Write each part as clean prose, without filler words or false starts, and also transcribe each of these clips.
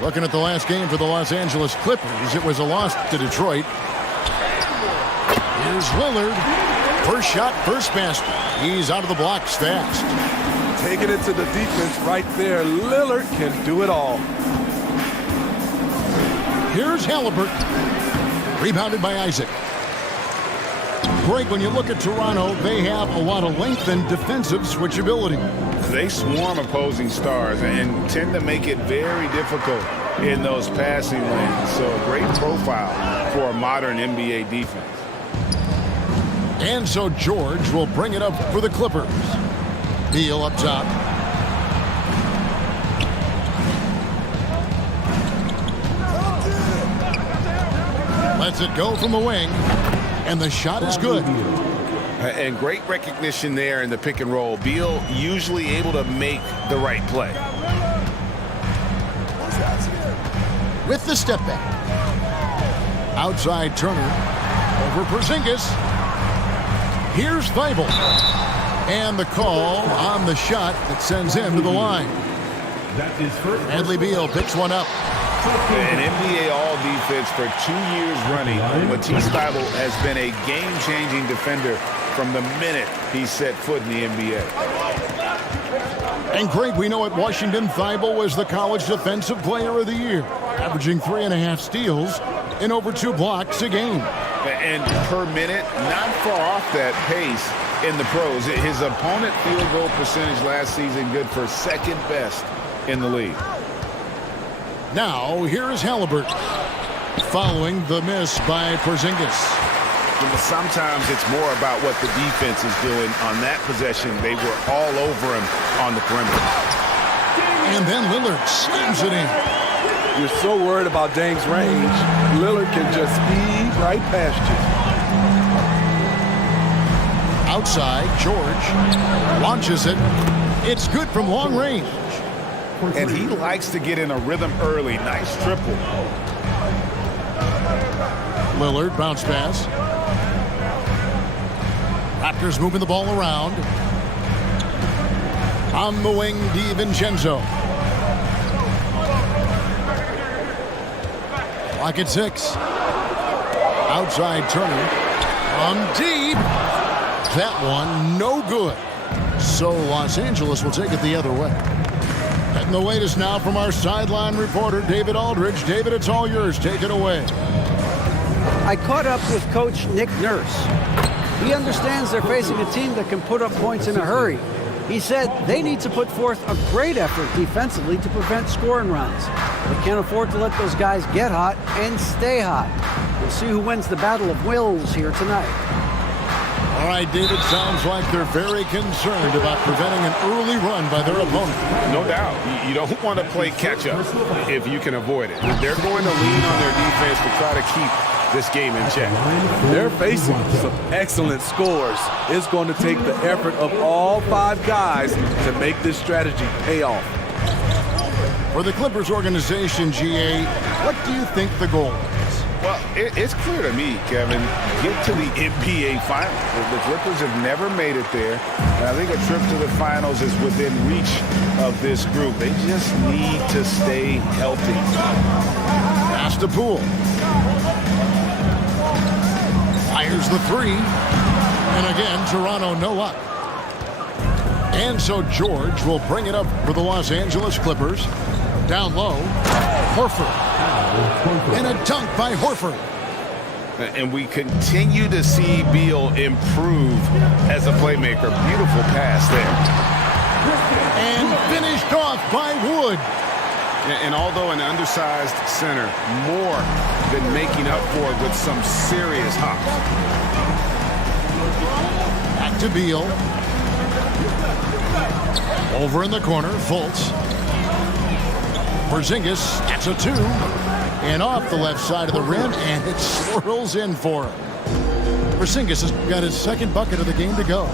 Looking at the last game for the Los Angeles Clippers, it was a loss to Detroit. Here's Lillard. First shot, first basket. He's out of the blocks fast. Taking it to the defense right there. Lillard can do it all. Here's Halliburton. Rebounded by Isaac. Greg, when you look at Toronto, they have a lot of length and defensive switchability. They swarm opposing stars and tend to make it very difficult in those passing lanes. So a great profile for a modern NBA defense. And so George will bring it up for the Clippers. Beal up top. Lets it go from the wing. And the shot is good. And great recognition there in the pick and roll. Beal usually able to make the right play. With the step back. Outside Turner. Over Porzingis. Here's Thibault. And the call on the shot that sends him to the line. Bradley Beal picks one up. An NBA All-Defense for 2 years running. Matisse Thybulle has been a game-changing defender from the minute he set foot in the NBA. And Greg, we know at Washington, Thybulle was the college defensive player of the year, averaging 3.5 steals and over 2 blocks a game. And per minute, not far off that pace in the pros. His opponent field goal percentage last season good for second best in the league. Now, here is Halliburton, following the miss by Porzingis. Sometimes it's more about what the defense is doing on that possession. They were all over him on the perimeter. And then Lillard slams it in. You're so worried about Dame's range. Lillard can just speed right past you. Outside, George launches it. It's good from long range. And he likes to get in a rhythm early. Nice triple. Lillard, bounce pass. Raptors moving the ball around. On the wing, DiVincenzo. Clock at 6. Outside Turner. From deep. That one, no good. So Los Angeles will take it the other way. And the latest now from our sideline reporter, David Aldridge. David, it's all yours. Take it away. I caught up with Coach Nick Nurse. He understands they're facing a team that can put up points in a hurry. He said they need to put forth a great effort defensively to prevent scoring runs. They can't afford to let those guys get hot and stay hot. We'll see who wins the battle of wills here tonight. All right, David, sounds like they're very concerned about preventing an early run by their opponent. No doubt. You don't want to play catch-up if you can avoid it. They're going to lean on their defense to try to keep this game in check. They're facing some excellent scores. It's going to take the effort of all 5 guys to make this strategy pay off. For the Clippers organization, GA, what do you think the goal is? Well, it's clear to me, Kevin, get to the NBA Finals. The Clippers have never made it there. And I think a trip to the Finals is within reach of this group. They just need to stay healthy. Pass to Poole. Fires the 3. And again, Toronto no luck. And so George will bring it up for the Los Angeles Clippers. Down low, Horford. And a dunk by Horford. And we continue to see Beal improve as a playmaker. Beautiful pass there. And finished off by Wood. And although an undersized center, more than making up for it with some serious hops. Back to Beal. Over in the corner, Fultz. Porzingis, that's a 2. And off the left side of the rim, and it swirls in for him. Porzingis has got his second bucket of the game to go.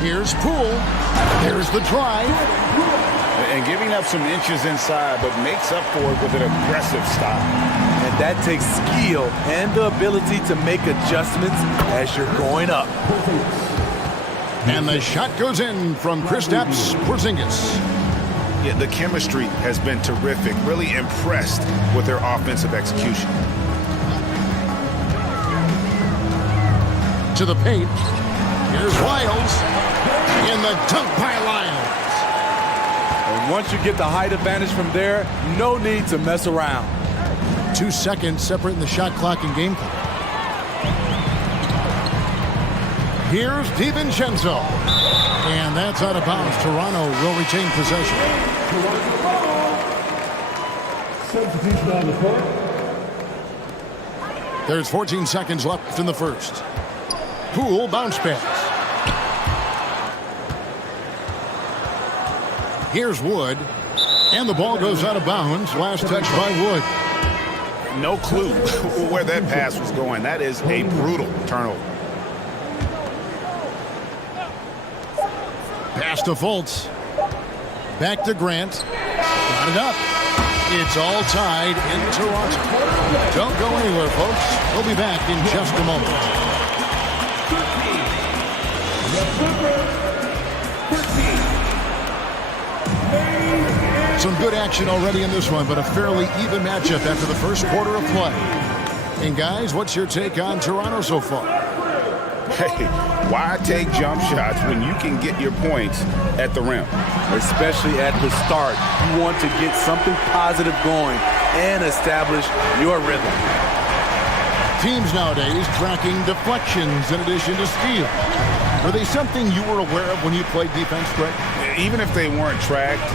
Here's Poole. There's the drive. And giving up some inches inside, but makes up for it with an aggressive style. And that takes skill and the ability to make adjustments as you're going up. And the shot goes in from Kristaps Porzingis. Yeah, the chemistry has been terrific. Really impressed with their offensive execution. To the paint. Here's Wiles in the dunk by Lyles. And once you get the height advantage from there, no need to mess around. 2 seconds separating the shot clock and game clock. Here's DiVincenzo. And that's out of bounds. Toronto will retain possession. Substitution on the court. There's 14 seconds left in the first. Poole bounce pass. Here's Wood. And the ball goes out of bounds. Last touch by Wood. No clue where that pass was going. That is a brutal turnover. Pass to Fultz. Back to Grant. Got it up. It's all tied in Toronto. Don't go anywhere, folks. We'll be back in just a moment. Some good action already in this one, but a fairly even matchup after the first quarter of play. And guys, what's your take on Toronto so far? Hey, why take jump shots when you can get your points at the rim? Especially at the start. You want to get something positive going and establish your rhythm. Teams nowadays tracking deflections in addition to steals. Are they something you were aware of when you played defense, Greg? Even if they weren't tracked,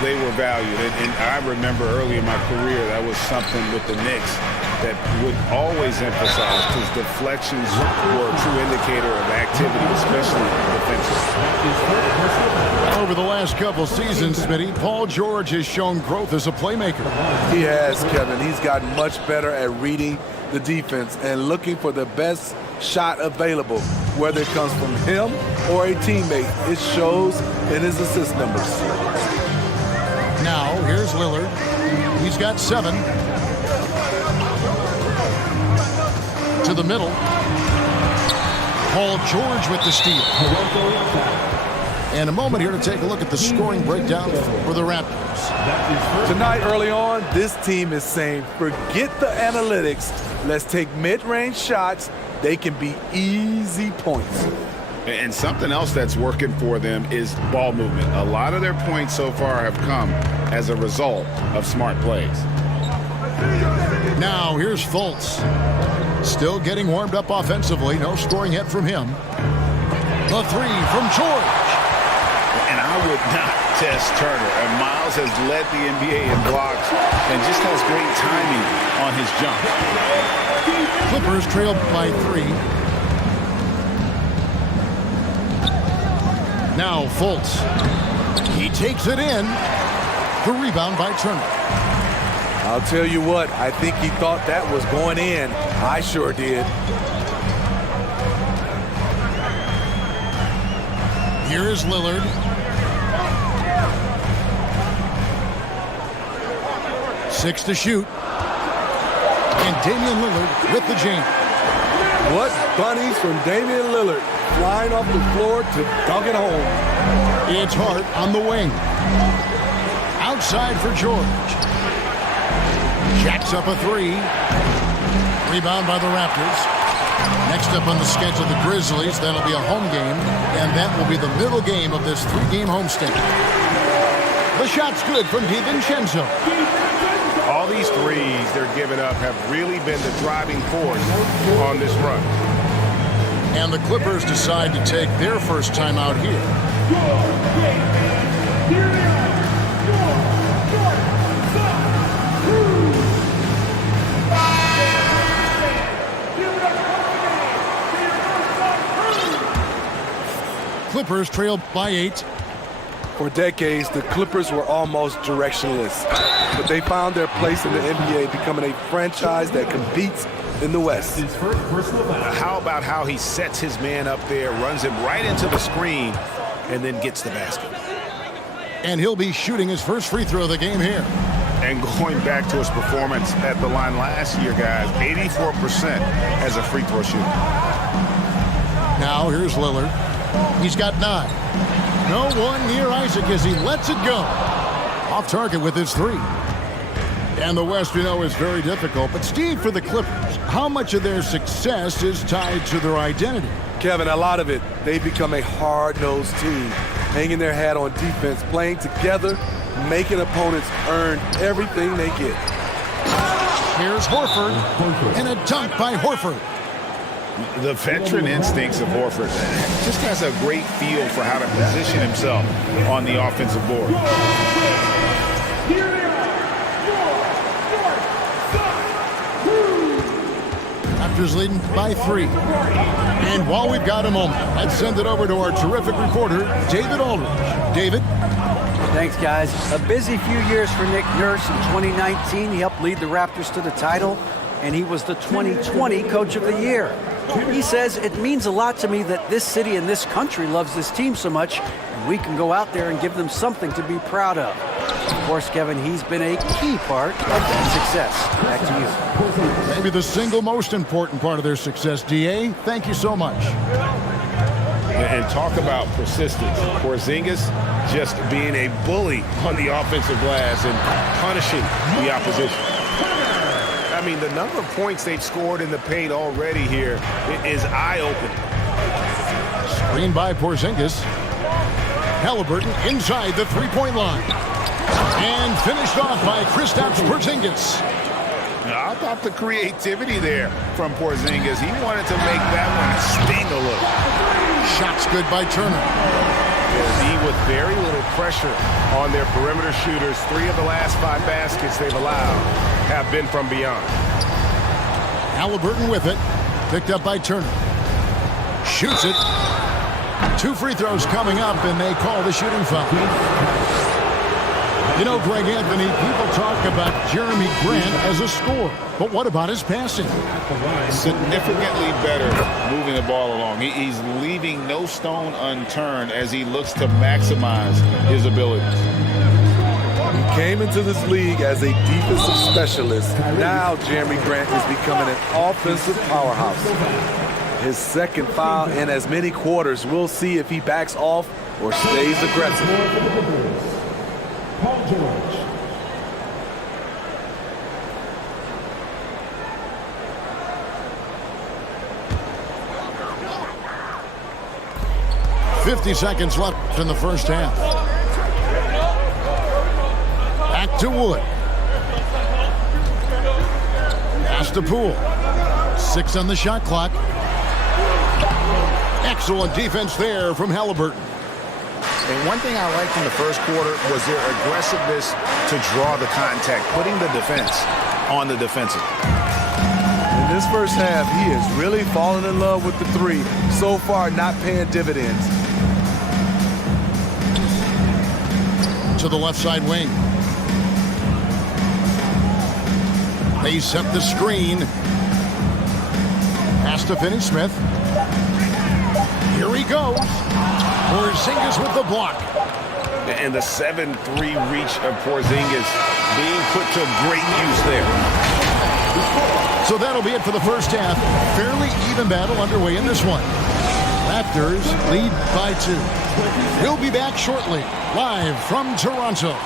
they were valued. And I remember early in my career, that was something with the Knicks that would always emphasize, because deflections were a true indicator of activity, especially defensively. Over the last couple seasons, Smitty, Paul George has shown growth as a playmaker. He has, Kevin. He's gotten much better at reading the defense and looking for the best shot available, whether it comes from him or a teammate. It shows in his assist numbers. Now, here's Lillard. He's got 7. To the middle. Paul George with the steal. And a moment here to take a look at the scoring breakdown for the Raptors. Tonight, early on, this team is saying, forget the analytics. Let's take mid-range shots. They can be easy points. And something else that's working for them is ball movement. A lot of their points so far have come as a result of smart plays. Now, here's Fultz. Still getting warmed up offensively. No scoring hit from him. The 3 from George. And I would not test Turner. And Miles has led the NBA in blocks and just has great timing on his jump. Clippers trailed by 3. Now Fultz. He takes it in. The rebound by Turner. I'll tell you what, I think he thought that was going in. I sure did. Here is Lillard. Six to shoot. And Damian Lillard with the jam. What bunnies from Damian Lillard, flying off the floor to dunk it home. It's Hart on the wing. Outside for George. Jacks up a 3. Rebound by the Raptors. Next up on the schedule, the Grizzlies. That'll be a home game, and that will be the middle game of this 3-game homestand. The shot's good from DiVincenzo. All these threes they're giving up have really been the driving force on this run. And the Clippers decide to take their first time out here. Clippers trailed by 8. For decades, the Clippers were almost directionless, but they found their place in the NBA, becoming a franchise that competes in the West. How about how he sets his man up there, runs him right into the screen, and then gets the basket? And he'll be shooting his first free throw of the game here. And going back to his performance at the line last year, guys, 84% as a free throw shooter. Now here's Lillard. He's got 9. No one near Isaac as he lets it go. Off target with his three. And the West, you know, is very difficult. But Steve, for the Clippers, how much of their success is tied to their identity? Kevin, a lot of it. They've become a hard-nosed team, hanging their hat on defense, playing together, making opponents earn everything they get. Here's Horford, and a dunk by Horford. The veteran instincts of Horford just has a great feel for how to position himself on the offensive board. Raptors leading by 3. And while we've got a moment, let's send it over to our terrific reporter, David Aldridge. David? Thanks, guys. A busy few years for Nick Nurse. In 2019, he helped lead the Raptors to the title, and he was the 2020 Coach of the Year. He says, it means a lot to me that this city and this country loves this team so much, and we can go out there and give them something to be proud of. Of course, Kevin, he's been a key part of that success. Back to you. Maybe the single most important part of their success, D.A. Thank you so much. And talk about persistence. Porzingis just being a bully on the offensive glass and punishing the opposition. I mean, the number of points they've scored in the paint already here is eye-opening. Screen by Porzingis. Halliburton inside the three-point line. And finished off by Kristaps Porzingis. I thought the creativity there from Porzingis. He wanted to make that one sting a little. Shots good by Turner. He with very little pressure on their perimeter shooters. 3 of the last 5 baskets they've allowed have been from beyond. Halliburton with it. Picked up by Turner. Shoots it. 2 free throws coming up, and they call the shooting foul. You know, Greg Anthony, people talk about Jeremy Grant as a scorer, but what about his passing? Significantly better moving the ball along. He's leaving no stone unturned as he looks to maximize his abilities. He came into this league as a defensive specialist. Now Jeremy Grant is becoming an offensive powerhouse. His second foul in as many quarters. We'll see if he backs off or stays aggressive. Paul George. .50 seconds left in the first half. Back to Wood. Pass to Poole. 6 on the shot clock. Excellent defense there from Halliburton. And one thing I liked in the first quarter was their aggressiveness to draw the contact, putting the defense on the defensive. In this first half, he is really falling in love with the 3. So far, not paying dividends. To the left side wing. They set the screen. Pass to Finney-Smith. Here he goes. Porzingis with the block. And the 7-3 reach of Porzingis being put to great use there. So that'll be it for the first half. Fairly even battle underway in this one. Raptors lead by 2. We'll be back shortly, live from Toronto.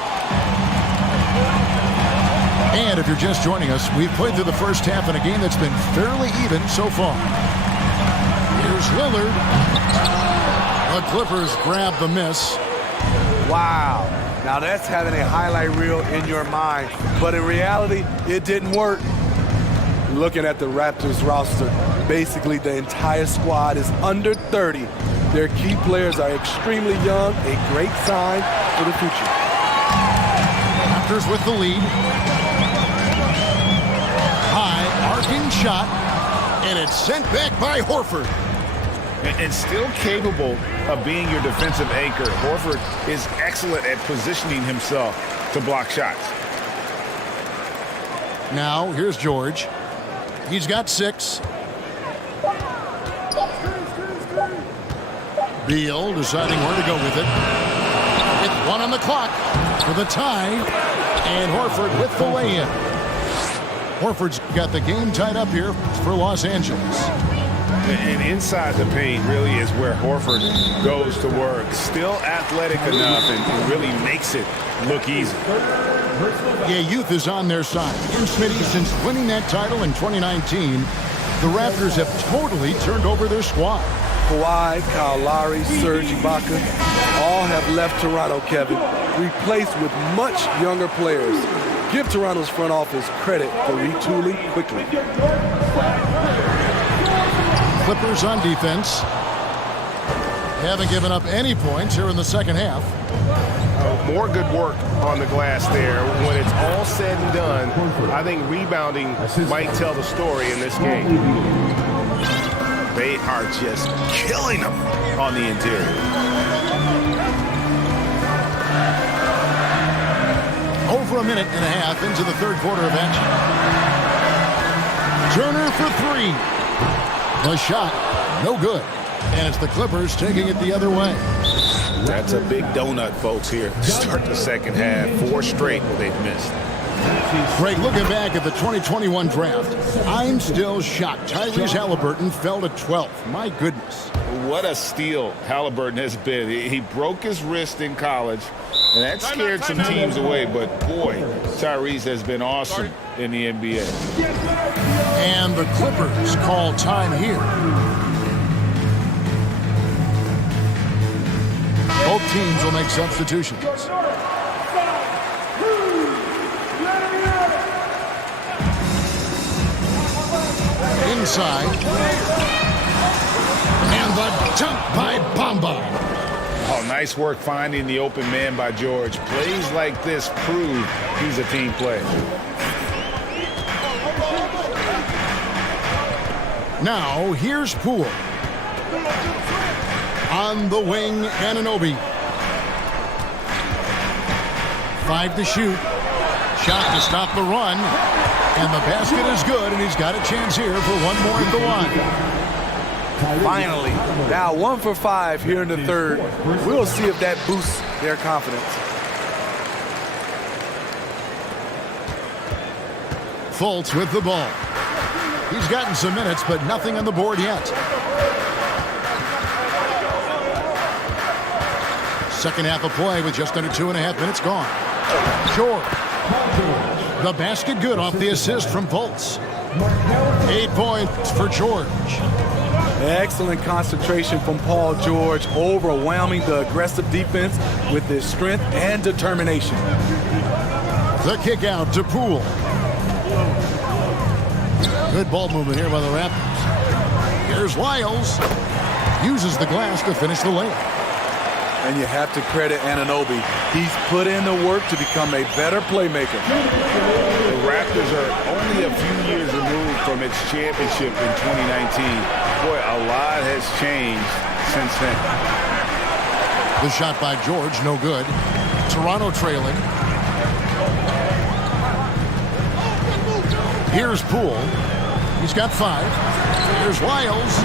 And if you're just joining us, we've played through the first half in a game that's been fairly even so far. Here's Lillard. The Clippers grab the miss. Wow. Now that's having a highlight reel in your mind. But in reality, it didn't work. Looking at the Raptors roster, basically the entire squad is under 30. Their key players are extremely young, a great sign for the future. Raptors with the lead. High arcing shot, and it's sent back by Horford. And still capable of being your defensive anchor, Horford is excellent at positioning himself to block shots. Now, here's George. He's got 6. Beal deciding where to go with it. It's 1 on the clock for the tie. And Horford with the lay-in. Horford's got the game tied up here for Los Angeles. And inside the paint really is where Horford goes to work. Still athletic enough and really makes it look easy. Yeah, youth is on their side. And Smitty, since winning that title in 2019, the Raptors have totally turned over their squad. Kawhi, Kyle Lowry, Serge Ibaka, all have left Toronto, Kevin, replaced with much younger players. Give Toronto's front office credit for retooling quickly. Clippers on defense. Haven't given up any points here in the second half. More good work on the glass there. When it's all said and done, I think rebounding might tell the story in this game. They are just killing them on the interior. Over a minute and a half into the third quarter of action. Turner for three. The shot, no good. And it's the Clippers taking it the other way. That's a big donut, folks, here to start the second half. 4 straight they've missed. Greg, looking back at the 2021 draft, I'm still shocked. Tyrese Halliburton fell to 12th. My goodness. What a steal Halliburton has been. He broke his wrist in college, and that scared some teams away. But, boy, Tyrese has been awesome in the NBA. And the Clippers call time here. Both teams will make substitutions. Inside. And the dunk by Bamba. Oh, nice work finding the open man by George. Plays like this prove he's a team player. Now, here's Poole. On the wing, Anunoby. 5 to shoot. Shot to stop the run. And the basket is good, and he's got a chance here for one more at the line. Finally, now 1 for 5 here in the third. We'll see if that boosts their confidence. Fultz with the ball. He's gotten some minutes, but nothing on the board yet. Second half of play with just under 2.5 minutes gone. George. The basket good off the assist from Fultz. 8 points for George. Excellent concentration from Paul George, overwhelming the aggressive defense with his strength and determination. The kick out to Poole. Good ball movement here by the Raptors. Here's Lyles. Uses the glass to finish the layup. And you have to credit Anunoby. He's put in the work to become a better playmaker. The Raptors are only a few years removed from its championship in 2019. Boy, a lot has changed since then. The shot by George, no good. Toronto trailing. Here's Poole. He's got 5. Here's Lyles.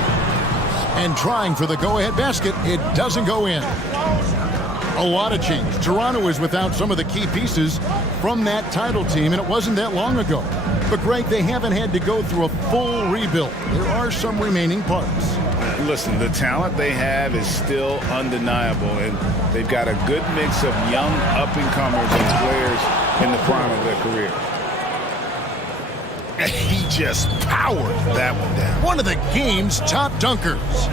And trying for the go-ahead basket. It doesn't go in. A lot of change. Toronto is without some of the key pieces from that title team, and it wasn't that long ago. But, Greg, they haven't had to go through a full rebuild. There are some remaining parts. Listen, the talent they have is still undeniable, and they've got a good mix of young up-and-comers and players in the prime of their career. And he just powered that one down. One of the game's top dunkers.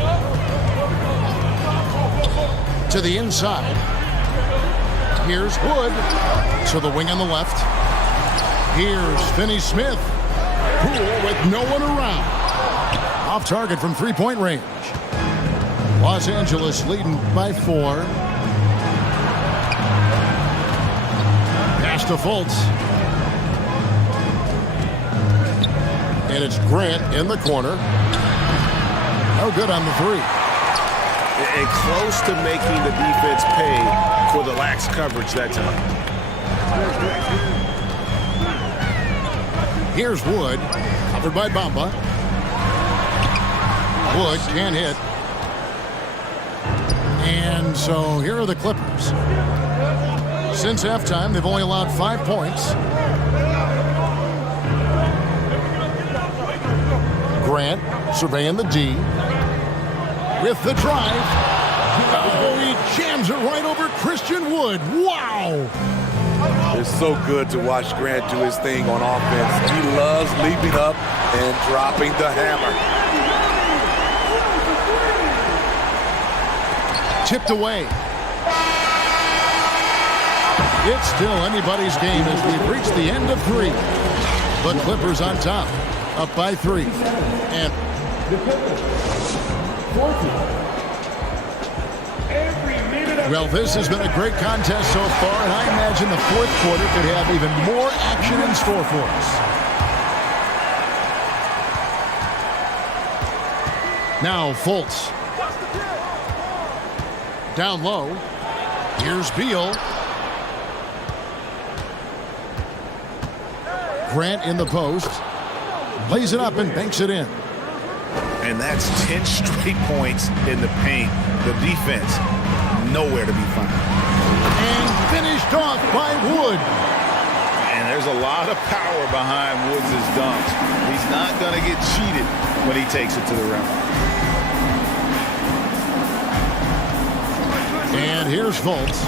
To the inside. Here's Wood. To the wing on the left. Here's Finney-Smith. Poole with no one around. Off target from three-point range. Los Angeles leading by 4. Pass to Fultz. And it's Grant in the corner. No good on the 3. And close to making the defense pay for the lax coverage that time. Here's Wood, covered by Bamba. Wood can't hit. And so here are the Clippers. Since halftime, they've only allowed 5 points. Grant surveying the D. With the drive. Oh, he jams it right over Christian Wood. Wow! It's so good to watch Grant do his thing on offense. He loves leaping up and dropping the hammer. Tipped away. It's still anybody's game as we've reached the end of 3. But Clippers on top, up by 3. And well, this has been a great contest so far, and I imagine the fourth quarter could have even more action in store for us. Now Fultz. Down low. Here's Beal. Grant in the post. Lays it up and banks it in. And that's 10 straight points in the paint. The defense, nowhere to be found. And finished off by Wood. And there's a lot of power behind Woods' dunks. He's not going to get cheated when he takes it to the rim. And here's Fultz.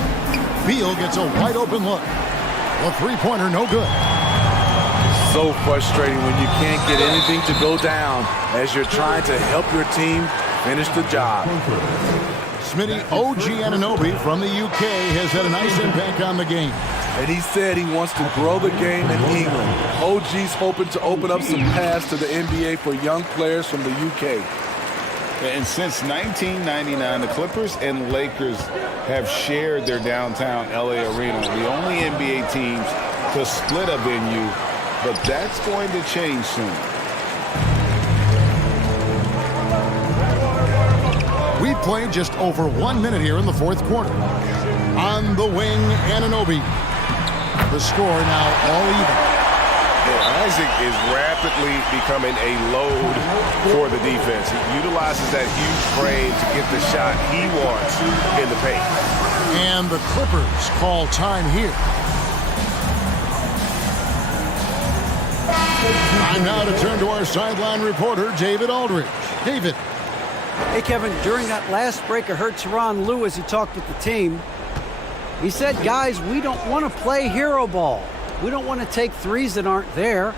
Beal gets a wide open look. A three-pointer, no good. So frustrating when you can't get anything to go down as you're trying to help your team finish the job. Smitty, OG Anunoby from the UK has had a nice impact on the game. And he said he wants to grow the game in England. OG's hoping to open up some paths to the NBA for young players from the UK. And since 1999, the Clippers and Lakers have shared their downtown LA arena, the only NBA teams to split a venue, but that's going to change soon. We played just over 1 minute here in the fourth quarter. On the wing, Anunoby. The score now all even. Isaac is rapidly becoming a load for the defense. He utilizes that huge frame to get the shot he wants in the paint. And the Clippers call time here. Time now to turn to our sideline reporter, David Aldridge. David. Hey, Kevin, during that last break, I heard Tyronn Lue as he talked with the team. He said, guys, we don't want to play hero ball. We don't want to take threes that aren't there.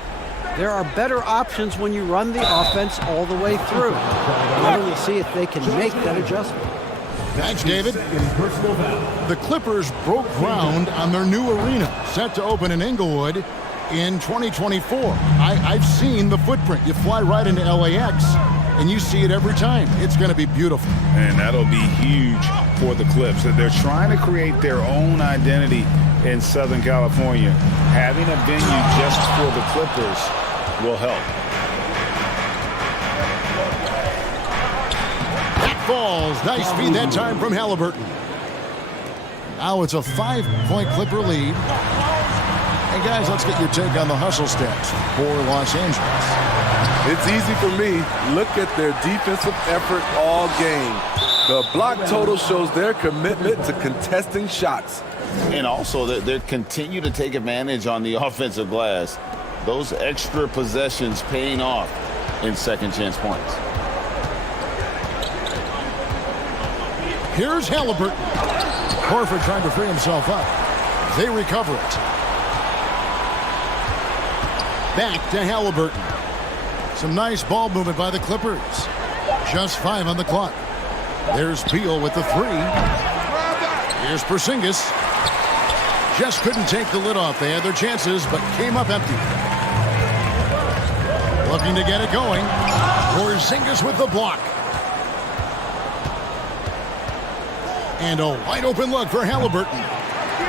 There are better options when you run the offense all the way through. Now we'll see if they can make that adjustment. Thanks, David. The Clippers broke ground on their new arena, set to open in Inglewood in 2024. I've seen the footprint. You fly right into LAX, and you see it every time. It's going to be beautiful. And that'll be huge for the Clips. They're trying to create their own identity in Southern California. Having a venue just for the Clippers will help. That falls. Nice feed that time from Halliburton. Now it's a 5-point Clipper lead. And guys, let's get your take on the hustle stats for Los Angeles. It's easy for me. Look at their defensive effort all game. The block total shows their commitment to contesting shots. And also, they continue to take advantage on the offensive glass. Those extra possessions paying off in second chance points. Here's Halliburton. Horford trying to free himself up. They recover it. Back to Halliburton. Some nice ball movement by the Clippers. Just 5 on the clock. There's Beal with the 3. Here's Porzingis. Just couldn't take the lid off. They had their chances, but came up empty. Looking to get it going. Porzingis with the block. And a wide open look for Halliburton.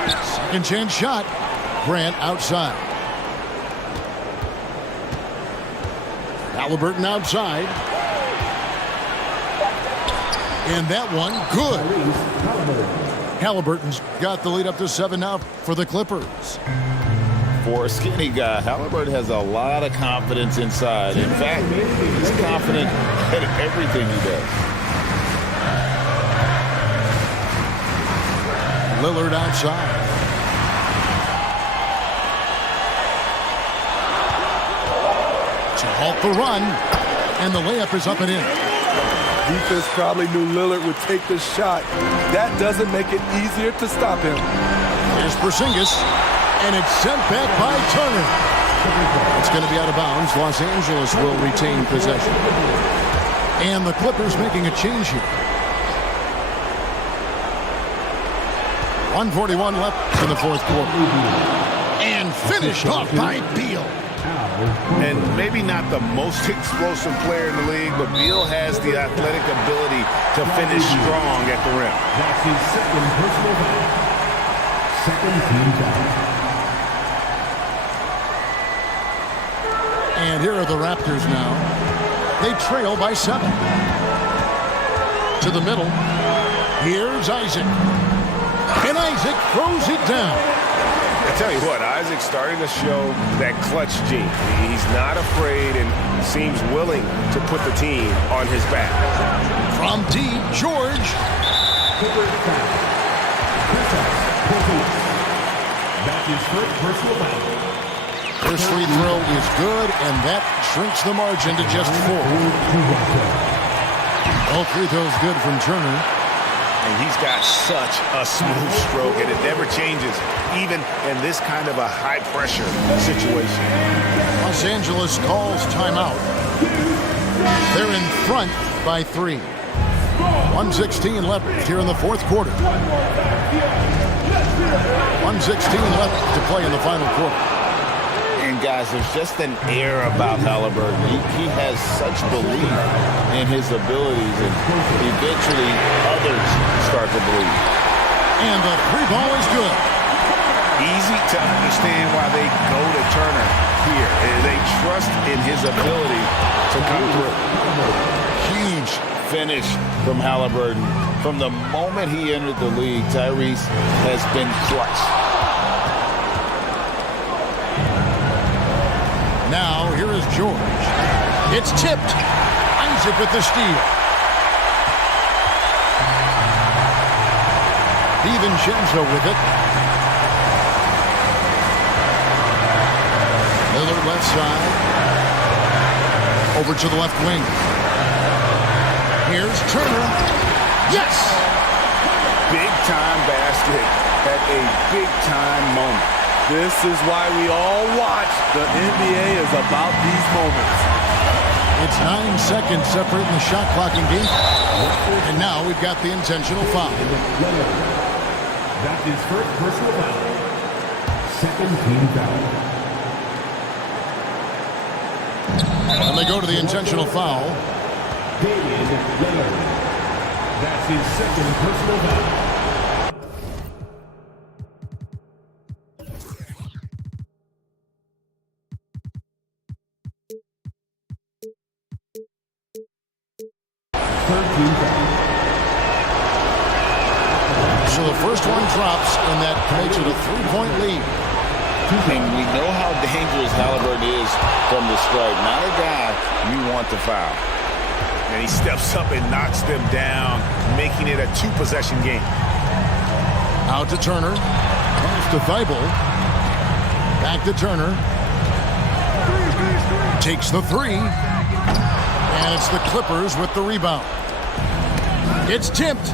Second chance shot. Grant outside. Halliburton outside. And that one, good. Halliburton's got the lead up to 7 now for the Clippers. For a skinny guy, Halliburton has a lot of confidence inside. In fact, he's confident at everything he does. Lillard outside. To halt the run. And the layup is up and in. Defense probably knew Lillard would take the shot. That doesn't make it easier to stop him. Here's Porzingis, and it's sent back by Turner. It's going to be out of bounds. Los Angeles will retain possession. And the Clippers making a change here. 1:41 left in the fourth quarter. And finished off by Beal. And maybe not the most explosive player in the league, but Beal has the athletic ability to finish strong at the rim. That's his second personal foul. Second team foul. And here are the Raptors now. They trail by 7. To the middle. Here's Isaac. And Isaac throws it down. I tell you what, Isaac's starting to show that clutch gene. He's not afraid and seems willing to put the team on his back. From deep, George. That's his first personal foul. First free throw is good, and that shrinks the margin to just 4. All free throws good from Turner. And he's got such a smooth stroke, and it never changes, even in this kind of a high-pressure situation. Los Angeles calls timeout. They're in front by 3. 1:16 left here in the fourth quarter. 1:16 left to play in the final quarter. And guys, there's just an air about Halliburton. He has such belief in his abilities, and eventually others start to believe. And the 3 ball is good. Easy to understand why they go to Turner here. They trust in his ability to come through. Huge finish from Halliburton. From the moment he entered the league, Tyrese has been clutch. Now, here is George. It's tipped. Isaac with the steal. DiVincenzo with it. Lillard left side. Over to the left wing. Here's Turner. Yes! Big-time basket at a big-time moment. This is why we all watch. The NBA is about these moments. It's 9 seconds separating the shot clock in game. And now we've got the intentional foul. That's his first personal foul. Second team foul. And they go to the intentional foul. Damian Lillard. That's his second personal foul. So the first one drops, and that makes it a 3-point lead. And we know how dangerous Halliburton is from the stripe. Not a guy you want to foul. And he steps up and knocks them down, making it a 2-possession game. Out to Turner. Comes to Thibault. Back to Turner. Takes the 3. And it's the Clippers with the rebound. It's tipped.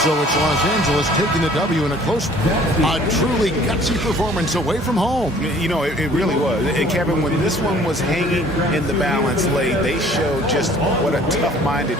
So it's Los Angeles taking the W in a close, a truly gutsy performance away from home. You know, it really was. And Kevin, when this one was hanging in the balance late, they showed just what a tough-minded